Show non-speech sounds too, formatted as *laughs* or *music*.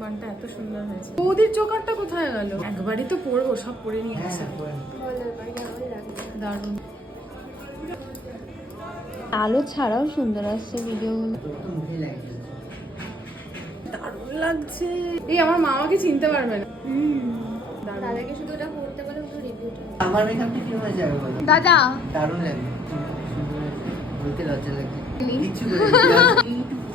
বানটা এত সুন্দর হয়েছে। বৌদির চোকারটা কোথায় গেল? একবারই তো পরবো সব পরে নিয়ে হ্যাঁ আসা। পরে। দারুণ। আলো ছাড়াও সুন্দর আসছে ভিডিওগুলো তোর দারুণ লাগছে। এই আমার মামাকে চিনতে পারবে না। দারুণ। দাদাকে শুধু ওটা পড়তে বলে শুধু রিভিউটা আমার মেকআপটা কি হয়ে যাবে বলো? দাদা। দারুণ লাগে বলতে লজ্জা লাগছে। কিছু *laughs*